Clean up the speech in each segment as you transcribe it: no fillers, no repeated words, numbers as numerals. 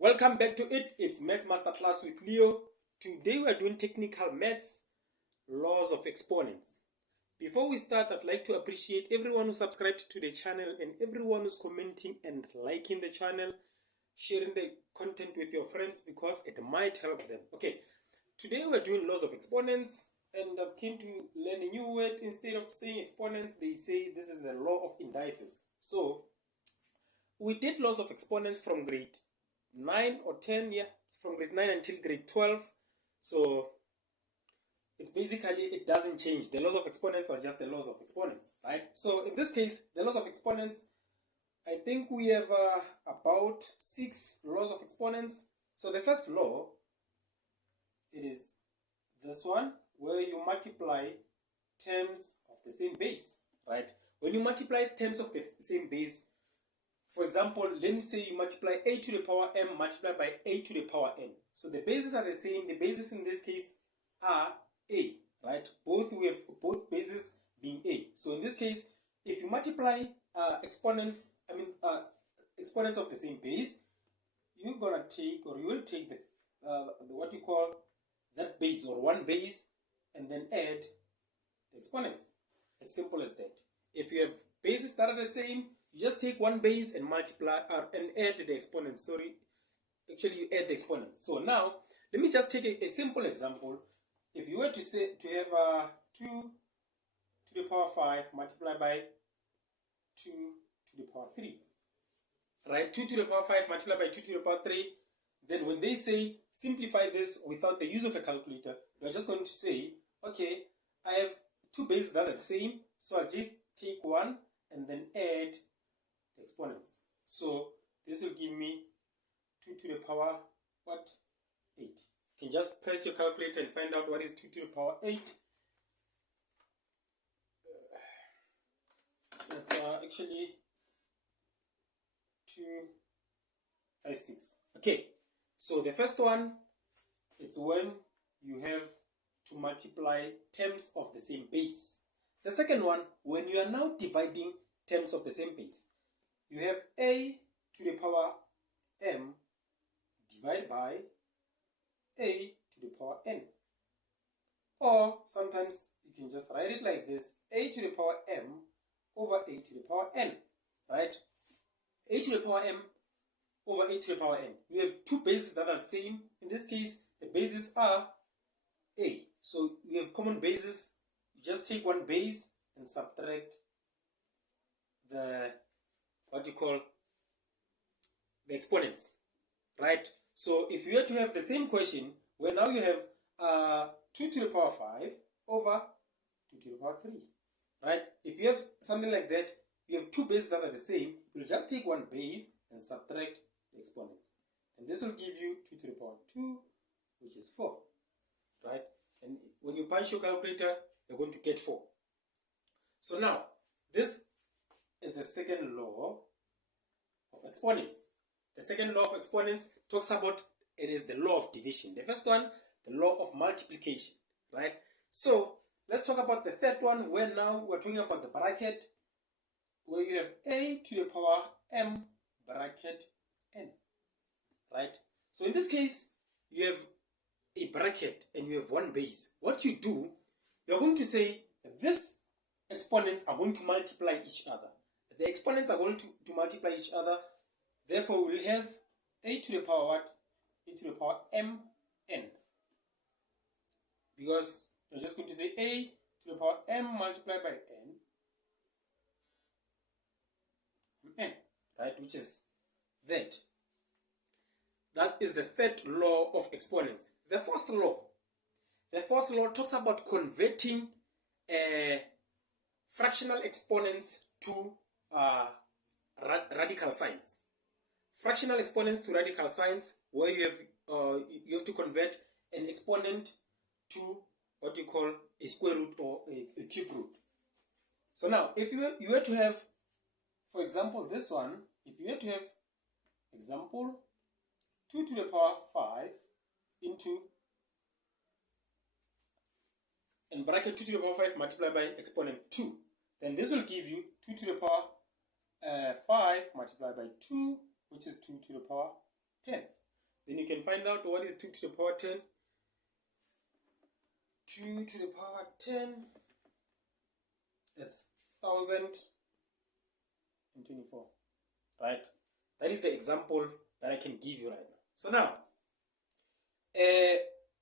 Welcome back to it. It's Maths Masterclass with Leo. Today we are doing technical maths, laws of exponents. Before we start, I'd like to appreciate everyone who subscribed to the channel and everyone who's commenting and liking the channel, sharing the content with your friends because it might help them. Okay, today we're doing laws of exponents and I've came to learn a new word. Instead of saying exponents, they say this is the law of indices. So we did laws of exponents from grade 9 or 10, yeah, from grade 9 until grade 12. So it's basically, it doesn't change. The laws of exponents are just the laws of exponents, right? So in this case, the laws of exponents, I think we have about 6 laws of exponents. So the first law, it is this one, where you multiply terms of the same base, right? When you multiply terms of the same base, for example, let me say you multiply a to the power m multiplied by a to the power n. So the bases are the same. The bases in this case are a, right? We have both bases being a. So in this case, if you multiply exponents of the same base, you're gonna take, or you will take the what you call that base, or one base, and then add the exponents. As simple as that. If you have bases that are the same, you just take one base and multiply and add the exponents. Actually you add the exponents. So now let me just take a simple example. If you were to say to have 2 to the power 5 multiplied by 2 to the power 3, right? 2 to the power 5 multiplied by 2 to the power 3. Then when they say simplify this without the use of a calculator, you're just going to say, okay, I have two bases that are the same, so I'll just take one and then add the exponents. So this will give me 2 to the power, what? 8. You can just press your calculator and find out what is 2 to the power 8. That's actually 256. Okay, so the first one, it's when you have to multiply terms of the same base. The second one, when you are now dividing terms of the same base, you have a to the power m divided by a to the power n. Or sometimes you can just write it like this, a to the power m over a to the power n, right? A to the power m over a to the power n. You have two bases that are the same. In this case, the bases are a. So you have common bases. You just take one base and subtract the, what you call, the exponents, right? So if you were to have the same question, where now you have 2 to the power 5 over 2 to the power 3, right? If you have something like that, you have two bases that are the same, you'll just take one base and subtract the exponents. And this will give you 2 to the power 2, which is 4, right? And when you punch your calculator, you're going to get 4. So now, this is the second law of exponents. The second law of exponents talks about, it is the law of division. The first one, the law of multiplication, right? So let's talk about the third one, where now we're talking about the bracket, where you have a to the power m bracket n, right? So in this case, you have a bracket and you have one base. What you do, you're going to say these exponents are going to multiply each other. The exponents are going to multiply each other. Therefore, we'll have a to the power what? A to the power m n. Because you're just going to say a to the power m multiplied by n, right? Which is that. That is the third law of exponents. The fourth law talks about converting fractional exponents to radical signs. Fractional exponents to radical signs, where you have to convert an exponent to what you call a square root or a cube root. So now, if you were to have, for example, this one, if you were to have example 2 to the power 5 into, in bracket 2 to the power 5 multiplied by exponent 2, then this will give you 2 to the power 5 multiplied by 2, which is 2 to the power 10. Then you can find out what is 2 to the power 10. 2 to the power 10, that's 1024, right? That is the example that I can give you right now. So now,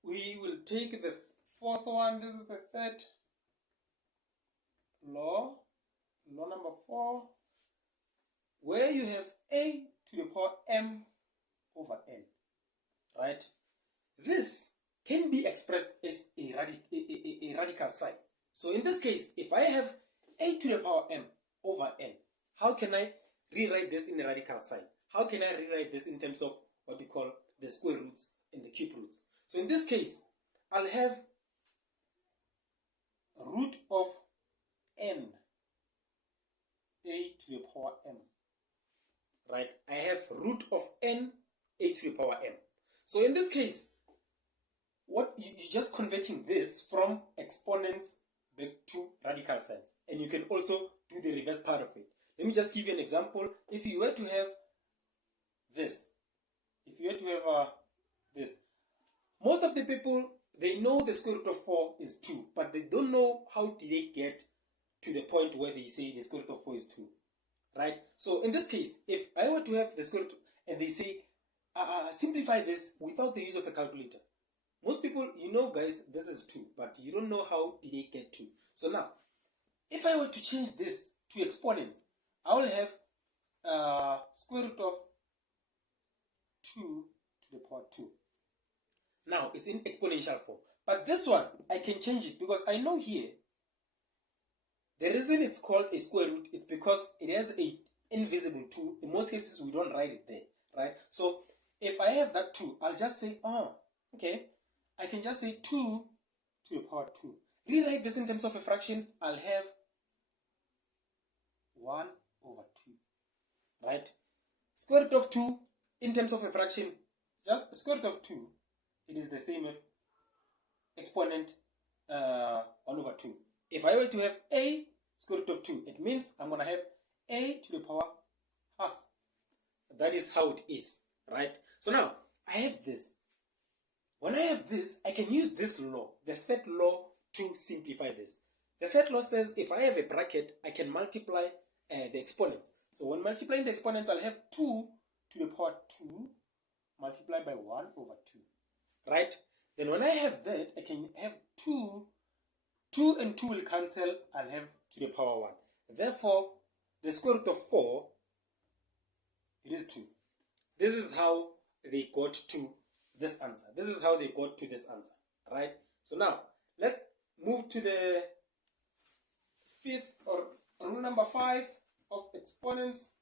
we will take the fourth one. This is the third law, law number 4, where you have a to the power m over n, right? This can be expressed as a radical sign. So in this case, if I have a to the power m over n, how can I rewrite this in a radical sign? How can I rewrite this in terms of what we call the square roots and the cube roots? So in this case, I'll have root of n, a to the power m, right? I have root of n, a to the power m. So in this case, what you're just converting this from exponents back to radical signs, and you can also do the reverse part of it. Let me just give you an example. If you were to have this, this, most of the people, they know the square root of 4 is 2, but they don't know how did they get to the point where they say the square root of 4 is 2, right? So in this case, if I were to have the square root and they say simplify this without the use of a calculator, most people, guys, this is 2, but you don't know how did they get 2. So now, if I were to change this to exponents, I will have square root of 2 to the power 2. Now, it's in exponential form. But this one, I can change it because I know here, the reason it's called a square root is because it has a invisible 2. In most cases, we don't write it there, right? So, if I have that 2, I'll just say, okay, I can just say 2 to the power 2. Rewrite this in terms of a fraction, I'll have 1 over 2, right? Square root of 2 in terms of a fraction, just square root of 2, it is the same as exponent 1 over 2. If I were to have a square root of 2, it means I'm going to have a to the power half. That is how it is, right? So now, I have this. When I have this, I can use this law, the third law, to simplify this. The third law says if I have a bracket, I can multiply the exponents. So when multiplying the exponents, I'll have 2 to the power 2 multiplied by 1 over 2, right? Then when I have that, I can have 2 and 2 will cancel, I'll have to the power 1. Therefore, the square root of 4, it is 2. This is how they got to this answer. This is how they got to this answer, right? So now, let's move to the fifth or rule number 5 of exponents.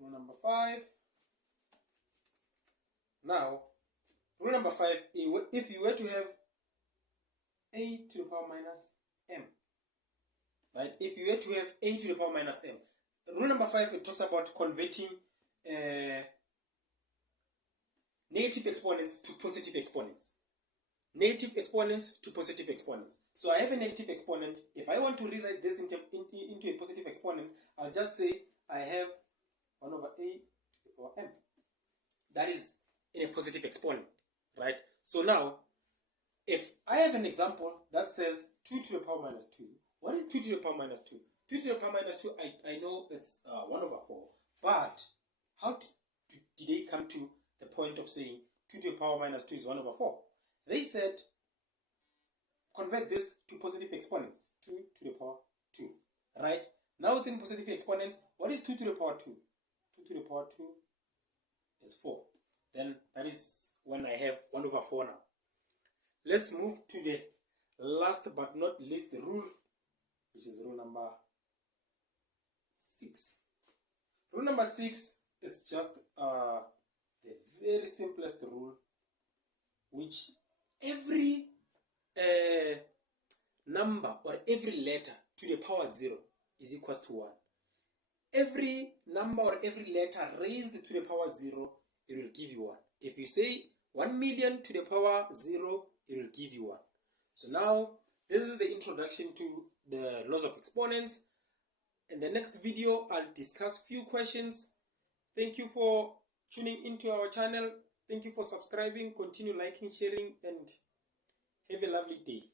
Rule number 5. Now, rule number 5, if you were to have a to the power minus m, right? If you were to have a to the power minus m, rule number 5, it talks about converting negative exponents to positive exponents. Negative exponents to positive exponents. So I have a negative exponent. If I want to rewrite this into a positive exponent, I'll just say I have 1 over a to the power m. That is in a positive exponent, right? So now, if I have an example that says 2 to the power minus 2, what is 2 to the power minus 2? 2 to the power minus 2, I know it's 1 over 4. But how did they come to the point of saying 2 to the power minus 2 is 1 over 4? They said, convert this to positive exponents, 2 to the power 2, right? Now it's in positive exponents. What is 2 to the power 2? 2 to the power 2 is 4. Then that is when I have 1 over 4 now. Let's move to the last but not least rule, which is rule number 6. Rule number 6 is just the very simplest rule, which every number or every letter to the power 0 is equals to 1. Every number or every letter raised to the power 0, it will give you 1. If you say 1 million to the power 0, it will give you 1. So now, this is the introduction to the laws of exponents. In the next video, I'll discuss few questions. Thank you for tuning into our channel. Thank you for subscribing. Continue liking, sharing, and have a lovely day.